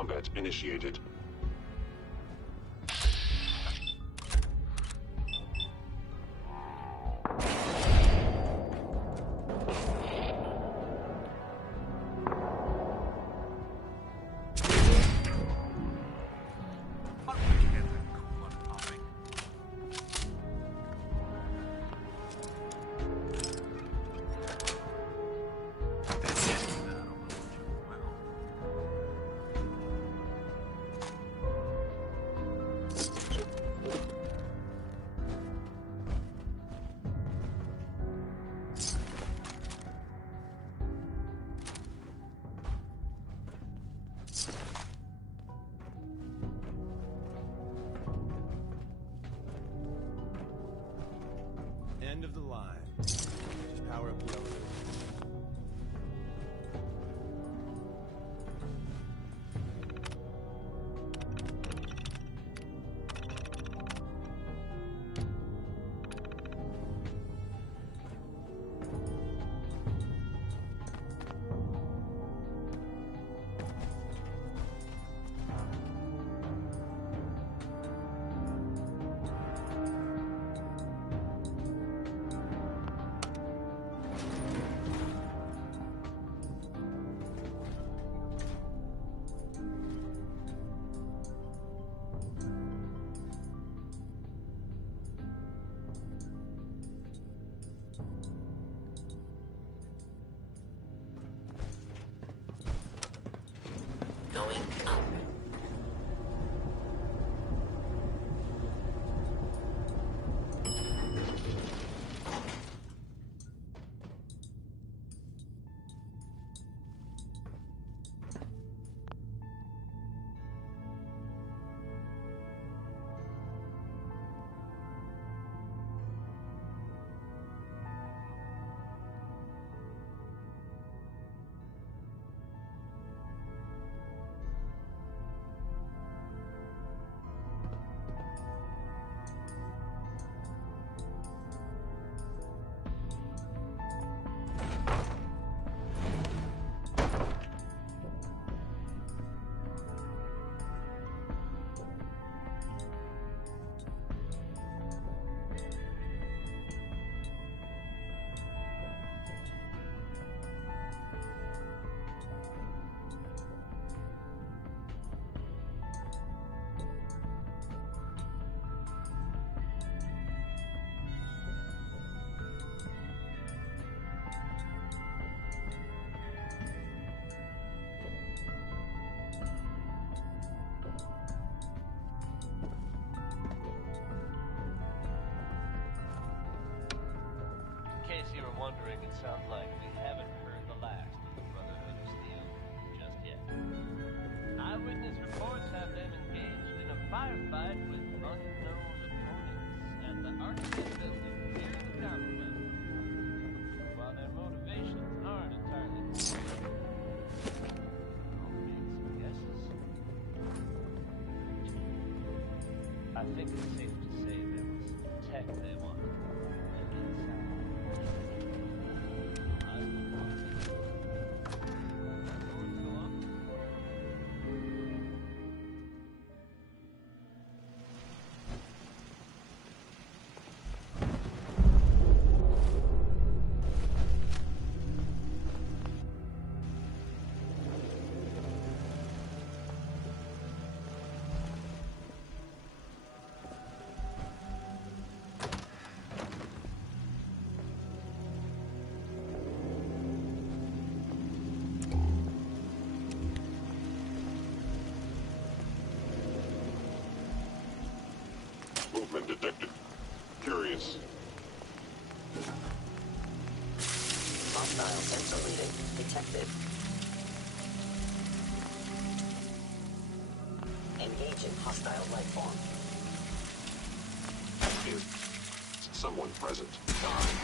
Combat initiated. End of the line. Power up the elevator. Going up. In case you were wondering, it sounds like we haven't heard the last of the Brotherhood of Steel just yet. Eyewitness reports have them engaged in a firefight with unknown opponents at the Arctic building here in the Commonwealth. While their motivations aren't entirely clear, I'll make some guesses. I think it's safe to say there was tech they wanted. Movement detected. Curious. Hostile sensor reading detected. Engaging hostile life form. Someone present died.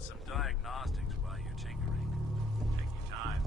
out some diagnostics while you're tinkering. Take your time.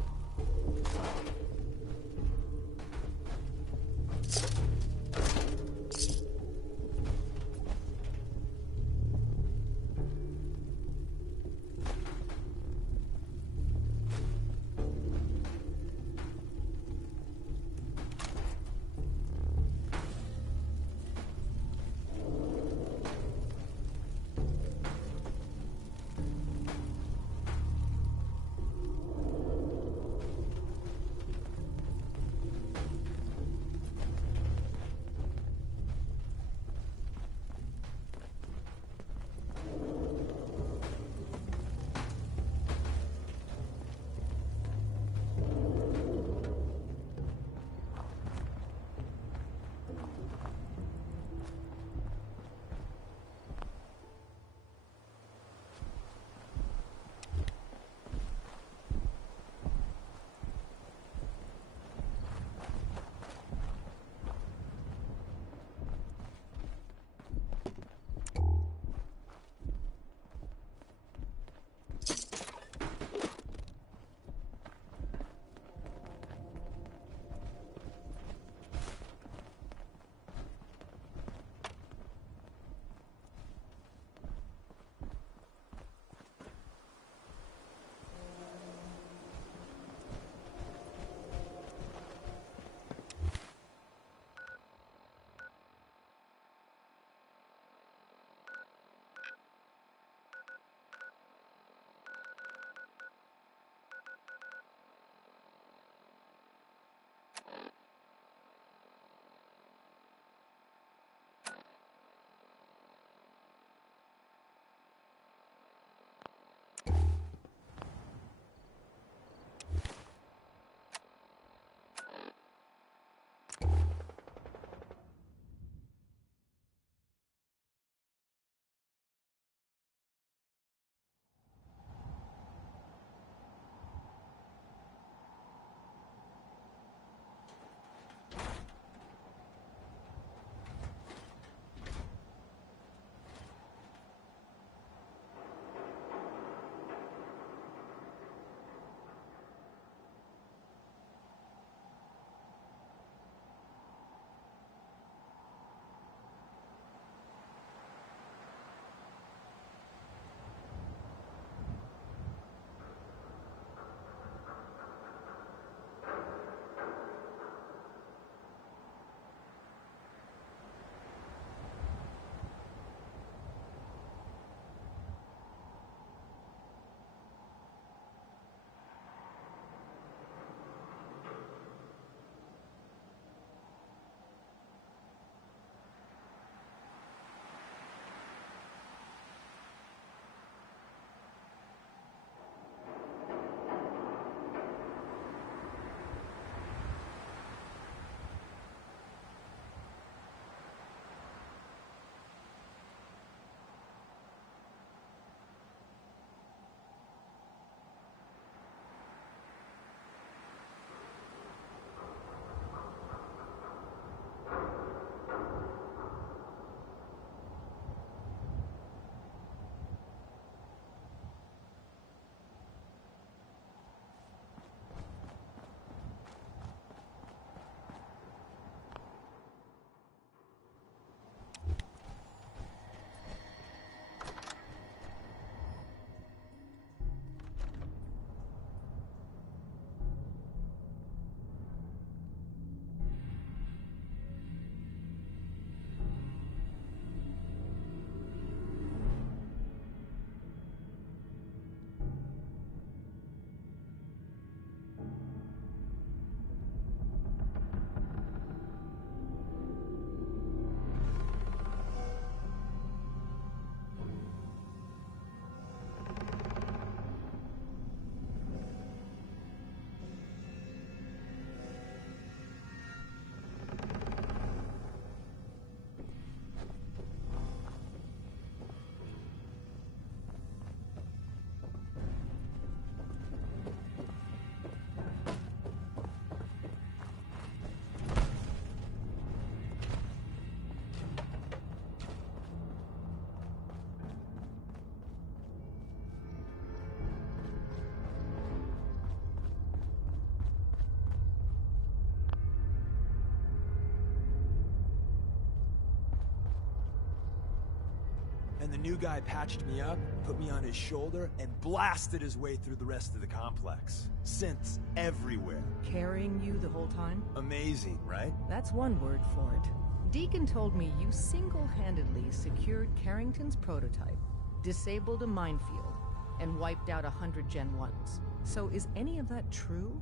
the new guy patched me up, put me on his shoulder, and blasted his way through the rest of the complex. Synths everywhere. Carrying you the whole time? Amazing, right? That's one word for it. Deacon told me you single-handedly secured Carrington's prototype, disabled a minefield, and wiped out 100 Gen 1s. So is any of that true?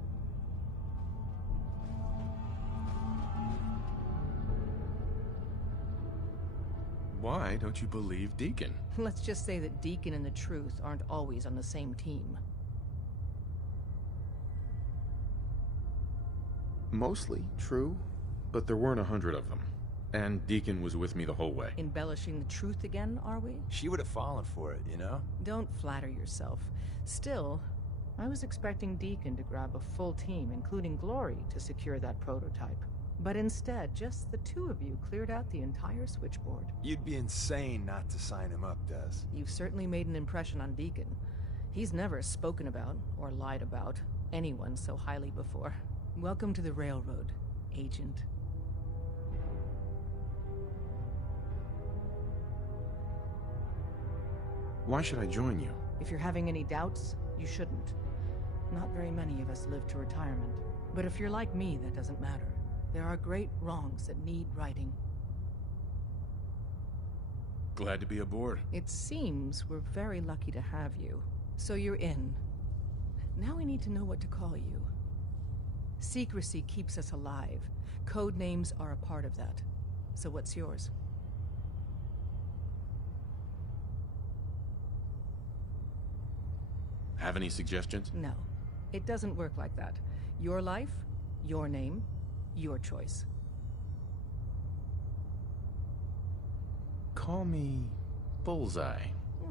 Why don't you believe Deacon? Let's just say that Deacon and the Truth aren't always on the same team. Mostly true, but there weren't 100 of them. And Deacon was with me the whole way. Embellishing the truth again, are we? She would have fallen for it, you know? Don't flatter yourself. Still, I was expecting Deacon to grab a full team, including Glory, to secure that prototype. But instead, just the two of you cleared out the entire switchboard. You'd be insane not to sign him up, Des. You've certainly made an impression on Deacon. He's never spoken about, or lied about, anyone so highly before. Welcome to the Railroad, Agent. Why should I join you? If you're having any doubts, you shouldn't. Not very many of us live to retirement. But if you're like me, that doesn't matter. There are great wrongs that need righting. Glad to be aboard. It seems we're very lucky to have you. So you're in. Now we need to know what to call you. Secrecy keeps us alive. Code names are a part of that. So what's yours? Have any suggestions? No. It doesn't work like that. Your life, your name, your choice. Call me Bullseye.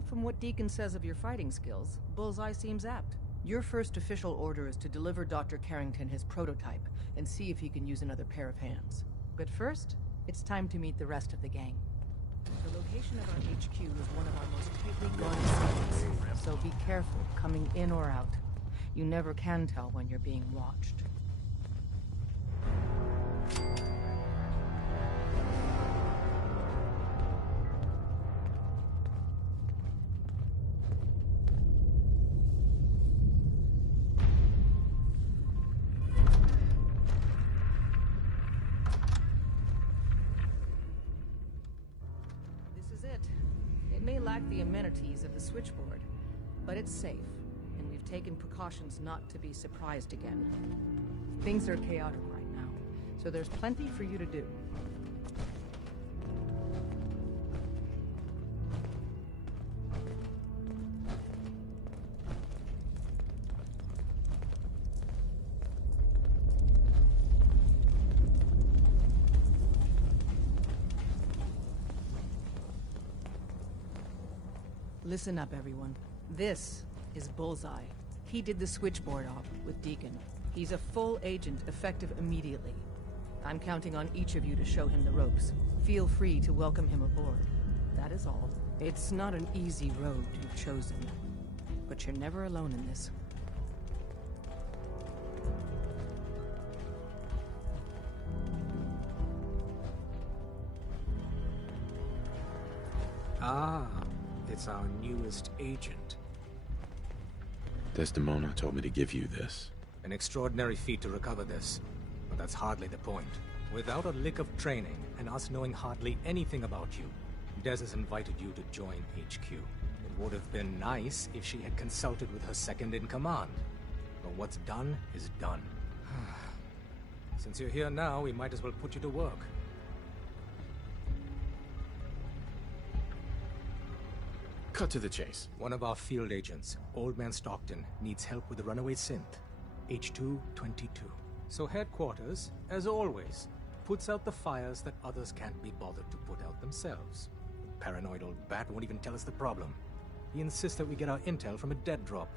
From what Deacon says of your fighting skills, Bullseye seems apt. Your first official order is to deliver Dr. Carrington his prototype and see if he can use another pair of hands. But first, it's time to meet the rest of the gang. The location of our HQ is one of our most tightly guarded secrets, so be careful coming in or out. You never can tell when you're being watched. The amenities of the switchboard, but it's safe, and we've taken precautions not to be surprised again. Things are chaotic right now, so there's plenty for you to do. Listen up, everyone. This is Bullseye. He did the switchboard op with Deacon. He's a full agent, effective immediately. I'm counting on each of you to show him the ropes. Feel free to welcome him aboard. That is all. It's not an easy road you've chosen, but you're never alone in this. Ah. It's our newest agent. Desdemona told me to give you this. An extraordinary feat to recover this, but that's hardly the point. Without a lick of training, and us knowing hardly anything about you, Des has invited you to join HQ. It would have been nice if she had consulted with her second-in-command. But what's done is done. Since you're here now, we might as well put you to work. Cut to the chase. One of our field agents, Old Man Stockton, needs help with the runaway synth, H222. So headquarters, as always, puts out the fires that others can't be bothered to put out themselves. The paranoid old bat won't even tell us the problem. He insists that we get our intel from a dead drop.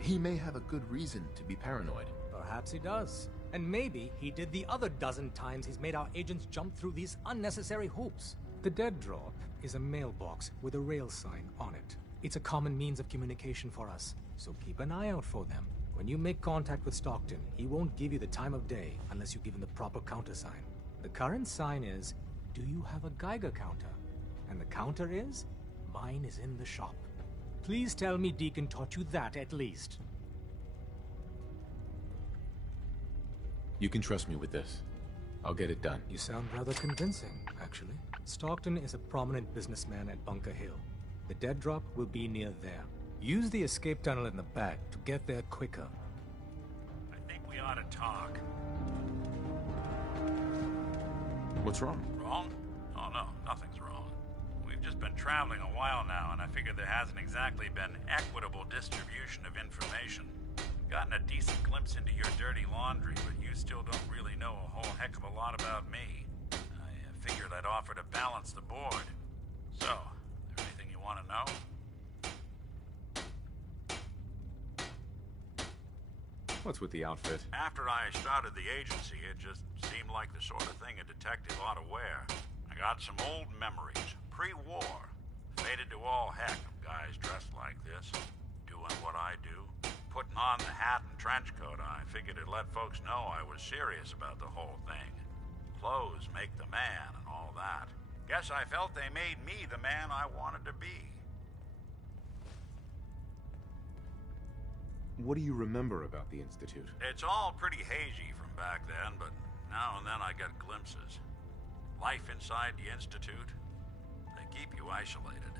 He may have a good reason to be paranoid. Perhaps he does. And maybe he did the other dozen times he's made our agents jump through these unnecessary hoops. The dead drop is a mailbox with a rail sign on it. It's a common means of communication for us, so keep an eye out for them. When you make contact with Stockton, he won't give you the time of day unless you give him the proper countersign. The current sign is, do you have a Geiger counter? And the counter is, mine is in the shop. Please tell me Deacon taught you that at least. You can trust me with this. I'll get it done. You sound rather convincing, actually. Stockton is a prominent businessman at Bunker Hill. The dead drop will be near there. Use the escape tunnel in the back to get there quicker. I think we ought to talk. What's wrong? Wrong? Oh no, nothing's wrong. We've just been traveling a while now, and I figured there hasn't exactly been equitable distribution of information. Gotten a decent glimpse into your dirty laundry, but you still don't really know a whole heck of a lot about me. I figured I'd offer to balance the board. So, is there anything you want to know? What's with the outfit? After I started the agency, it just seemed like the sort of thing a detective ought to wear. I got some old memories, pre-war. Faded to all heck of guys dressed like this, doing what I do. Putting on the hat and trench coat, I figured it'd let folks know I was serious about the whole thing. Clothes make the man and all that. Guess I felt they made me the man I wanted to be. What do you remember about the Institute? It's all pretty hazy from back then, but now and then I get glimpses. Life inside the Institute, they keep you isolated.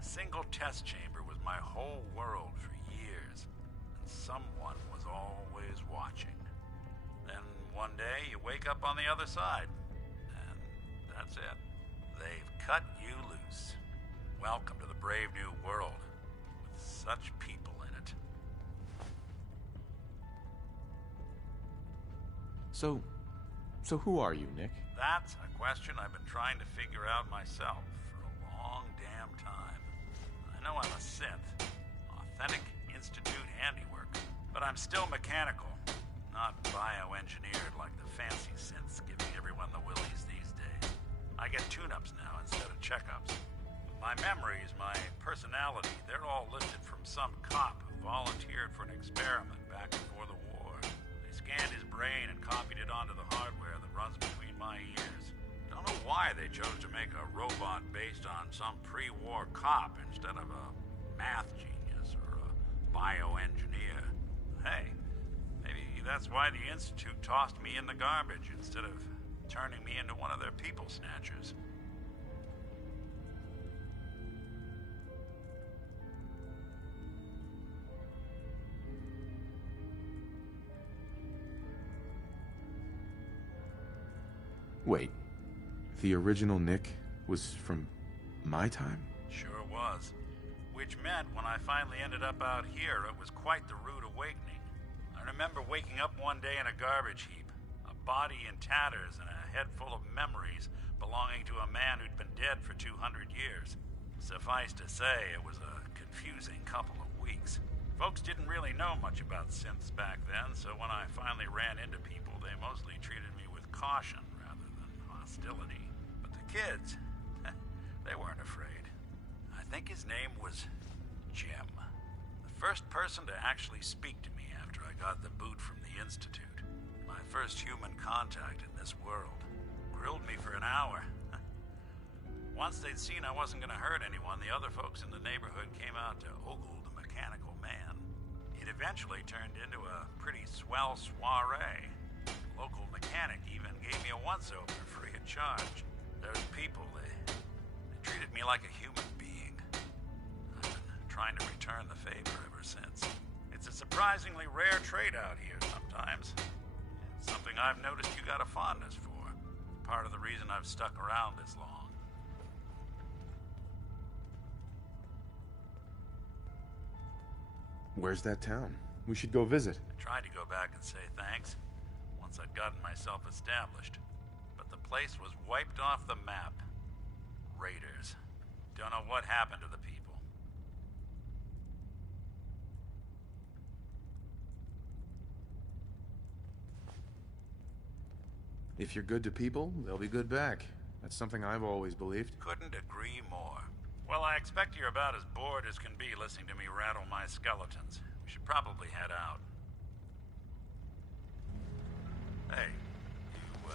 A single test chamber was my whole world for years, and someone was always watching. Then one day you wake up on the other side, and that's it. They've cut you loose. Welcome to the brave new world, with such people in it. So who are you, Nick? That's a question I've been trying to figure out myself for a long damn time. I know I'm a synth, authentic Institute handiwork, but I'm still mechanical, not bioengineered like the fancy synths giving everyone the willies these days. I get tune-ups now instead of checkups. My memories, my personality, they're all lifted from some cop who volunteered for an experiment back before the war. They scanned his brain and copied it onto the hardware that runs between my ears. Don't know why they chose to make a robot based on some pre-war cop instead of a math genius or a bioengineer. Hey, maybe that's why the Institute tossed me in the garbage instead of turning me into one of their people snatchers. Wait, the original Nick was from my time? Sure was. Which meant when I finally ended up out here, it was quite the rude awakening. I remember waking up one day in a garbage heap, a body in tatters and a head full of memories belonging to a man who'd been dead for 200 years. Suffice to say, it was a confusing couple of weeks. Folks didn't really know much about synths back then, so when I finally ran into people, they mostly treated me with caution rather than hostility. But the kids, they weren't afraid. I think his name was Jim. The first person to actually speak to me after I got the boot from the Institute. My first human contact in this world. Grilled me for an hour. Once they'd seen I wasn't going to hurt anyone, the other folks in the neighborhood came out to ogle the mechanical man. It eventually turned into a pretty swell soiree. The local mechanic even gave me a once-over free of charge. Those people, they treated me like a human being. I've been trying to return the favor ever since. It's a surprisingly rare trait out here sometimes. It's something I've noticed you got a fondness for. Part of the reason I've stuck around this long. Where's that town? We should go visit. I tried to go back and say thanks once I'd gotten myself established, but the place was wiped off the map. Raiders. Don't know what happened to the people. If you're good to people, they'll be good back. That's something I've always believed. Couldn't agree more. Well, I expect you're about as bored as can be listening to me rattle my skeletons. We should probably head out. Hey, you,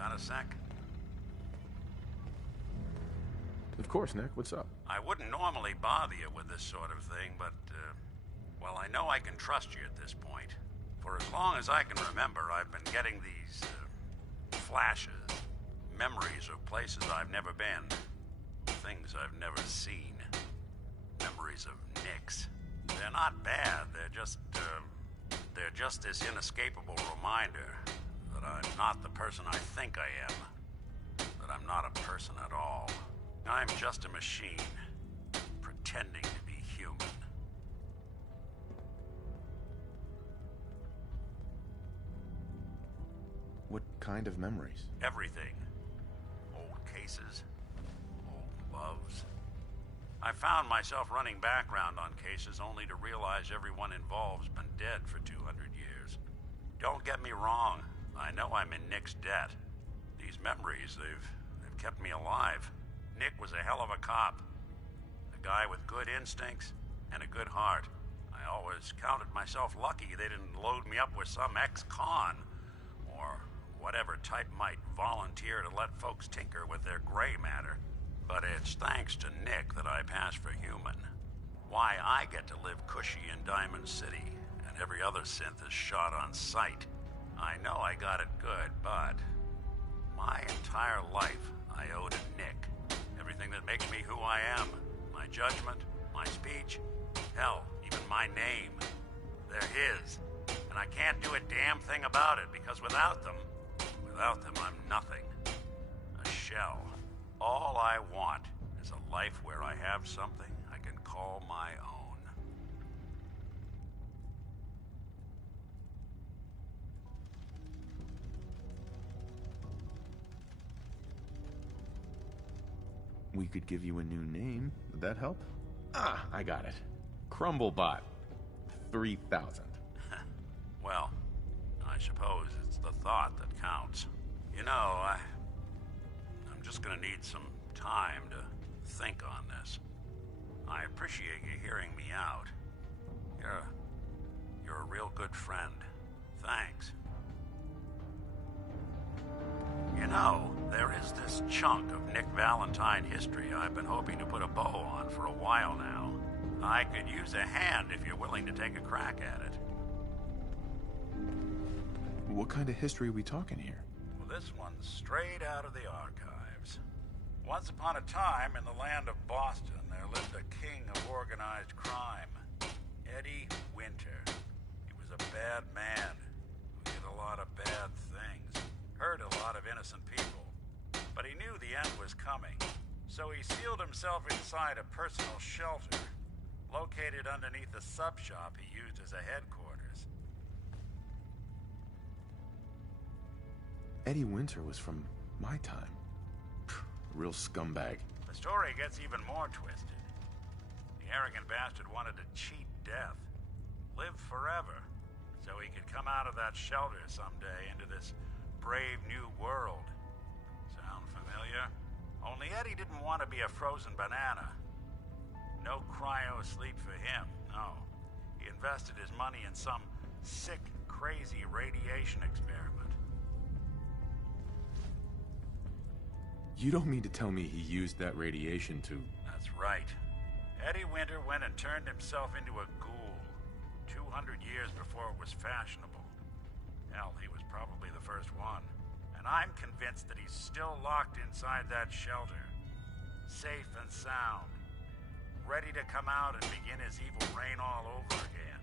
Got a sec? Of course, Nick. What's up? I wouldn't normally bother you with this sort of thing, but, well, I know I can trust you at this point. For as long as I can remember, I've been getting these, flashes, memories of places I've never been, things I've never seen, memories of Nicks. They're not bad, they're just this inescapable reminder that I'm not the person I think I am, that I'm not a person at all. I'm just a machine, pretending to be human. What kind of memories? Everything. Old cases, old loves. I found myself running background on cases only to realize everyone involved's been dead for 200 years. Don't get me wrong, I know I'm in Nick's debt. These memories, they've kept me alive. Nick was a hell of a cop. A guy with good instincts and a good heart. I always counted myself lucky they didn't load me up with some ex-con, or whatever type might volunteer to let folks tinker with their gray matter. But it's thanks to Nick that I pass for human. Why I get to live cushy in Diamond City, and every other synth is shot on sight. I know I got it good, but my entire life I owe to Nick. Everything that makes me who I am. My judgment, my speech, hell, even my name. They're his. And I can't do a damn thing about it, because without them, I'm nothing. A shell. All I want is a life where I have something I can call my own. We could give you a new name. Would that help? Ah, I got it. Crumblebot. 3000. Well, I suppose it's the thought that counts. You know, I'm just gonna need some time to think on this. I appreciate you hearing me out. You're a real good friend. Thanks. You know, there is this chunk of Nick Valentine history I've been hoping to put a bow on for a while now. I could use a hand if you're willing to take a crack at it. What kind of history are we talking here? Well, this one's straight out of the archives. Once upon a time, in the land of Boston, there lived a king of organized crime, Eddie Winter. He was a bad man who did a lot of bad things, hurt a lot of innocent people. But he knew the end was coming, so he sealed himself inside a personal shelter, located underneath the sub-shop he used as a headquarters. Eddie Winter was from my time. Real scumbag. The story gets even more twisted. The arrogant bastard wanted to cheat death, live forever, so he could come out of that shelter someday into this brave new world. Sound familiar? Only Eddie didn't want to be a frozen banana. No cryo sleep for him, no. He invested his money in some sick, crazy radiation experiment. You don't mean to tell me he used that radiation to... That's right. Eddie Winter went and turned himself into a ghoul 200 years before it was fashionable. Hell, he was probably the first one. And I'm convinced that he's still locked inside that shelter. Safe and sound. Ready to come out and begin his evil reign all over again.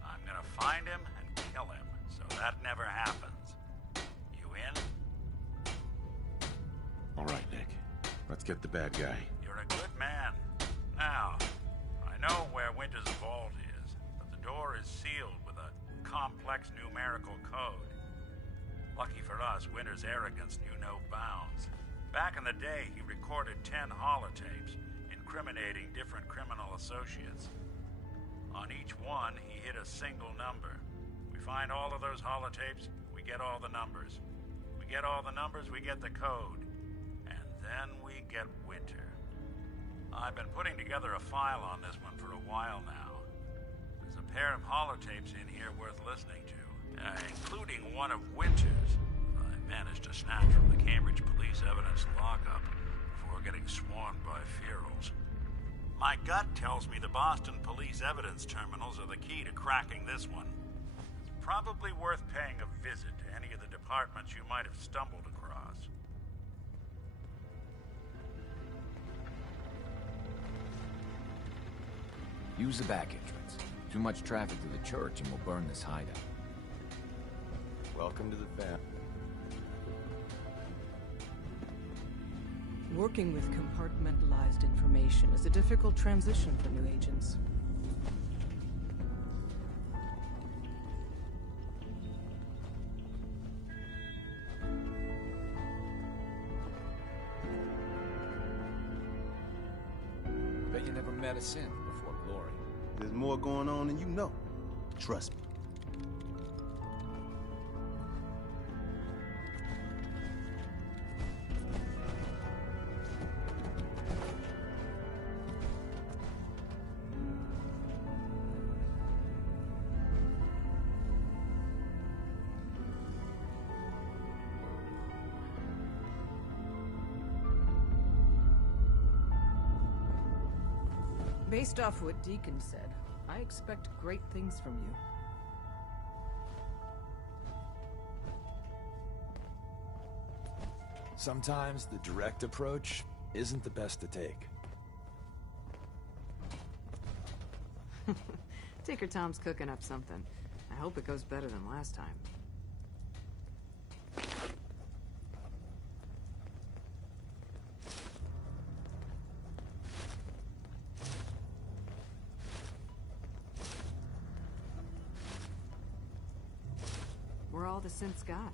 I'm gonna find him and kill him, so that never happens. You in? All right, Nick. Let's get the bad guy. You're a good man. Now, I know where Winter's vault is, but the door is sealed with a complex numerical code. Lucky for us, Winter's arrogance knew no bounds. Back in the day, he recorded 10 holotapes, incriminating different criminal associates. On each one, he hit a single number. We find all of those holotapes, we get all the numbers. We get all the numbers, we get the code. And then we get Winter. I've been putting together a file on this one for a while now. There's a pair of holotapes in here worth listening to, including one of Winter's. I've managed to snatch from the Cambridge police evidence lockup before getting swarmed by ferals. My gut tells me the Boston police evidence terminals are the key to cracking this one. It's probably worth paying a visit to any of the departments you might have stumbled across. Use the back entrance. Too much traffic to the church and we'll burn this hideout. Welcome to the fam. Working with compartmentalized information is a difficult transition for new agents. Bet you never met a synth before Glory. There's more going on than you know. Trust me. Based off what Deacon said, I expect great things from you. Sometimes the direct approach isn't the best to take. Tinker Tom's cooking up something. I hope it goes better than last time. We're all the synths got.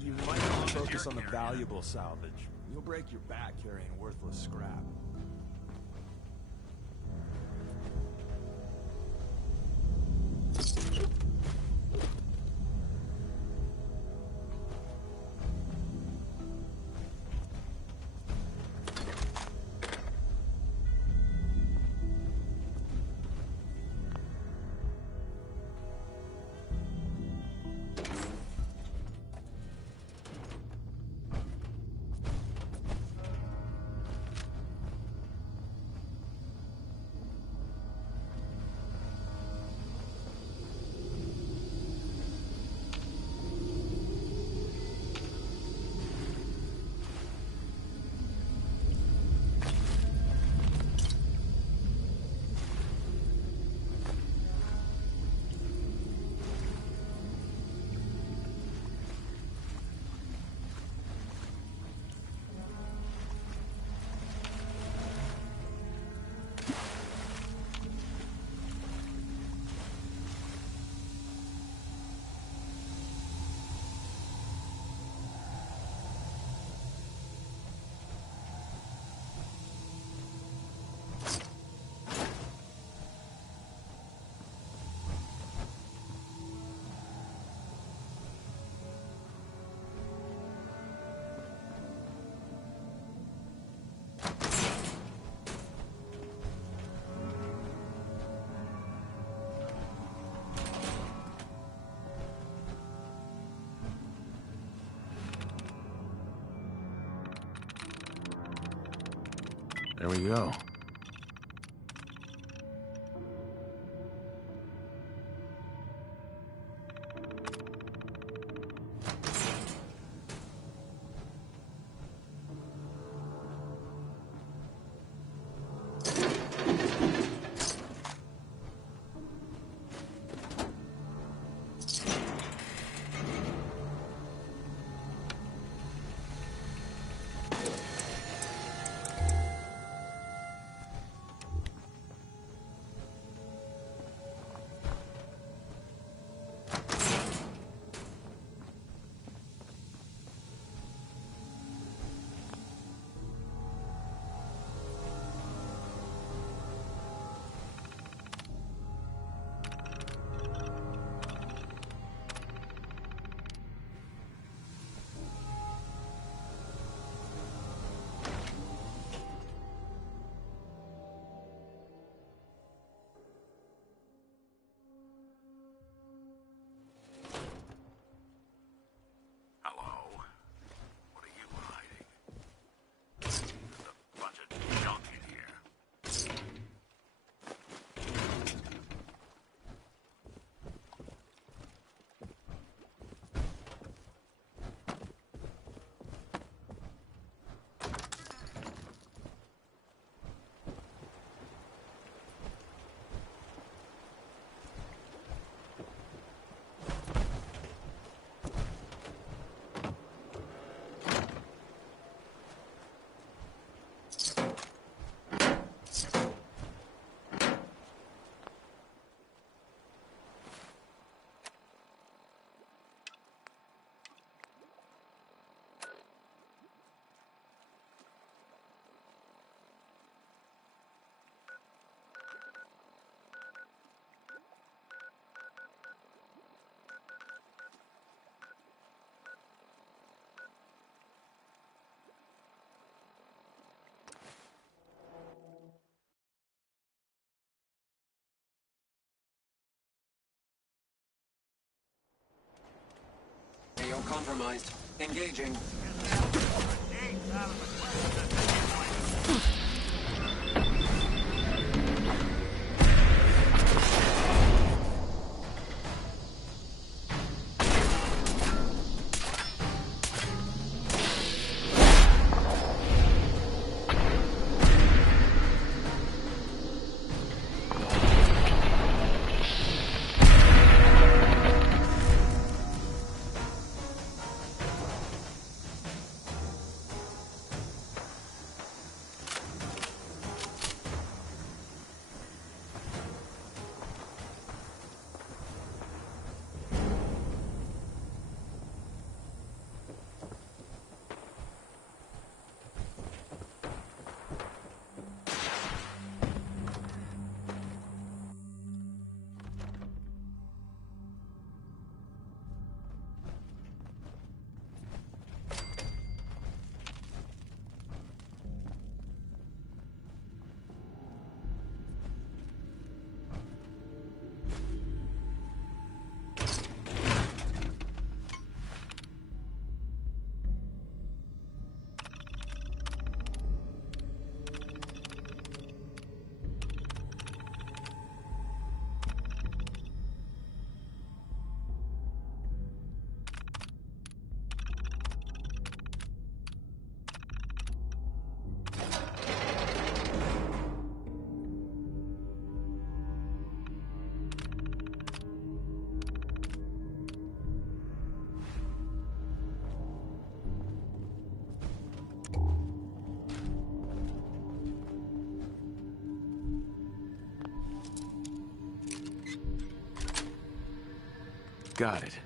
You might want to focus on the valuable salvage. You'll break your back carrying worthless scrap. There we go. compromised. Engaging. Got it.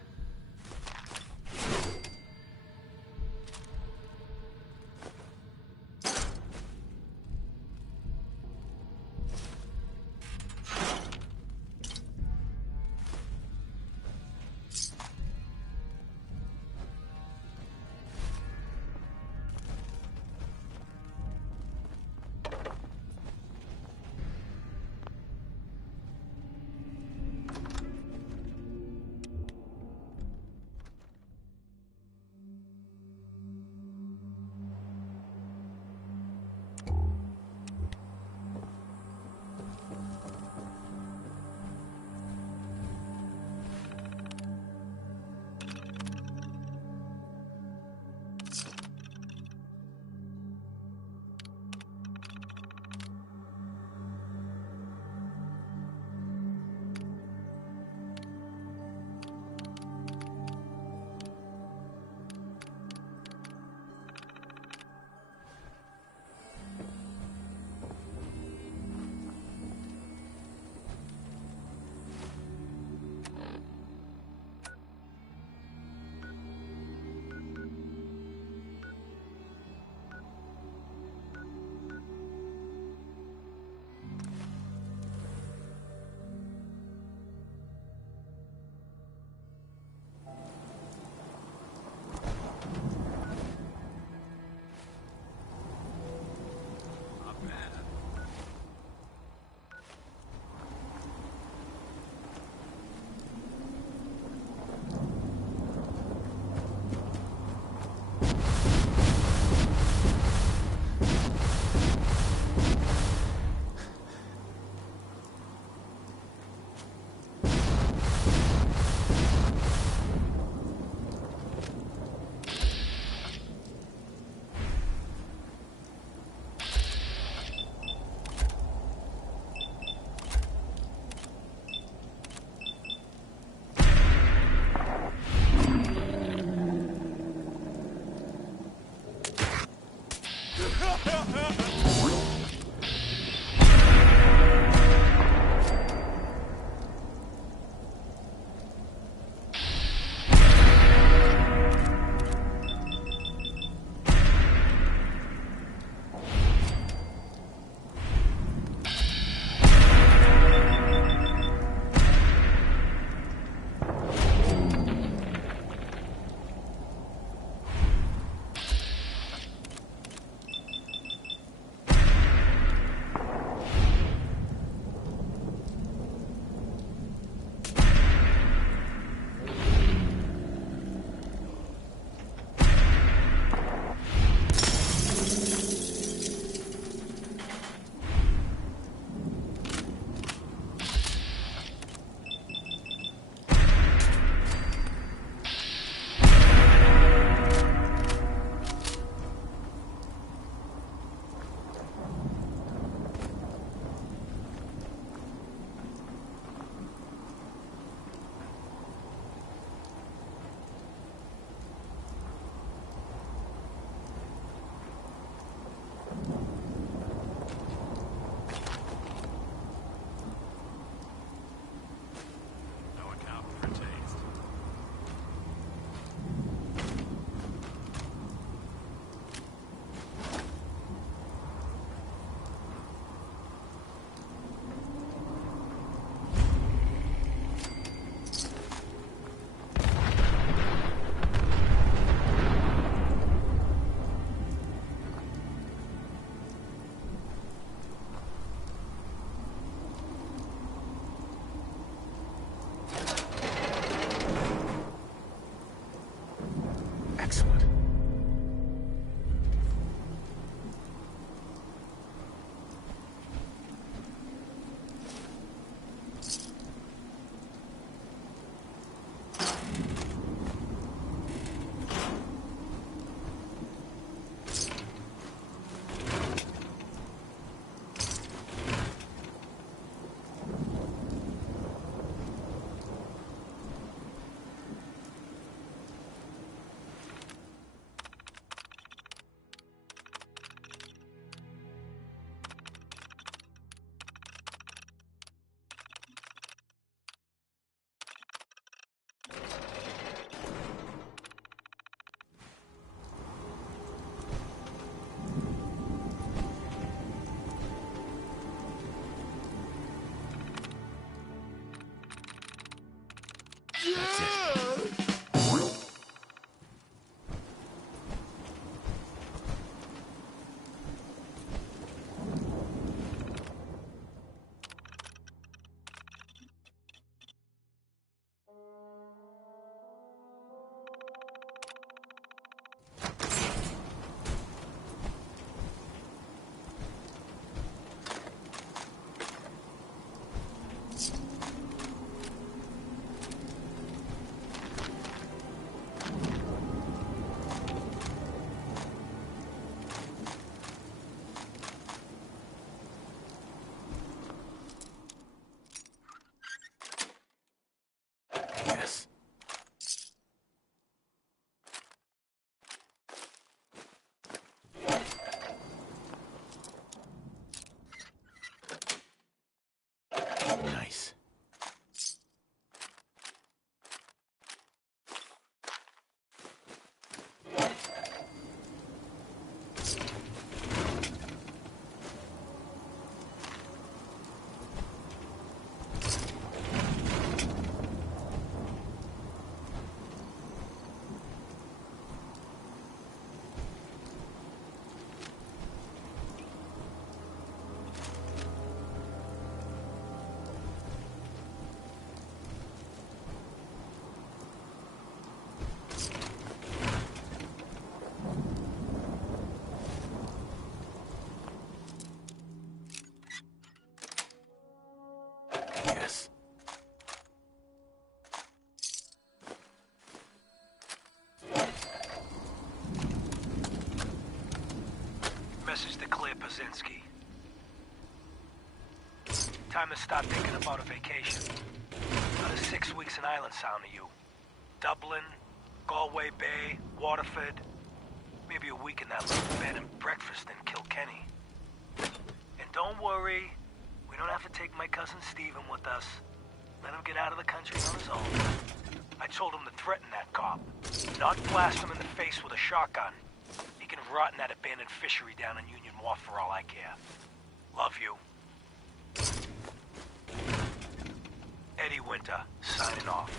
message to Claire Pazinski. Time to start thinking about a vacation. Another 6 weeks in Island Sound to you. Dublin, Galway Bay, Waterford. Maybe a week in that little bed and breakfast in Kilkenny. And don't worry, we don't have to take my cousin Stephen with us. Let him get out of the country on his own. I told him to threaten that cop, not blast him in the face with a shotgun. He can rot in that abandoned fishery down in Union Wharf for all I care. Love you. Eddie Winter, signing off.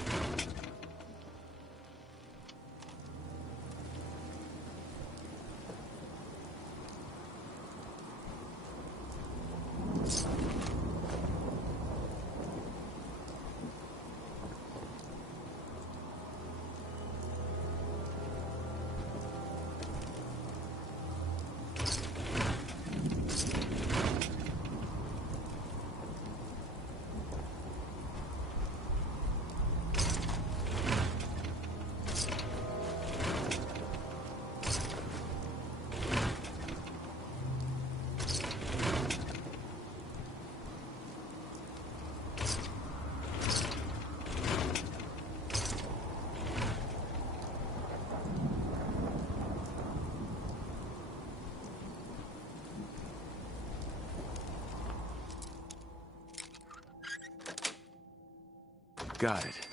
Got it.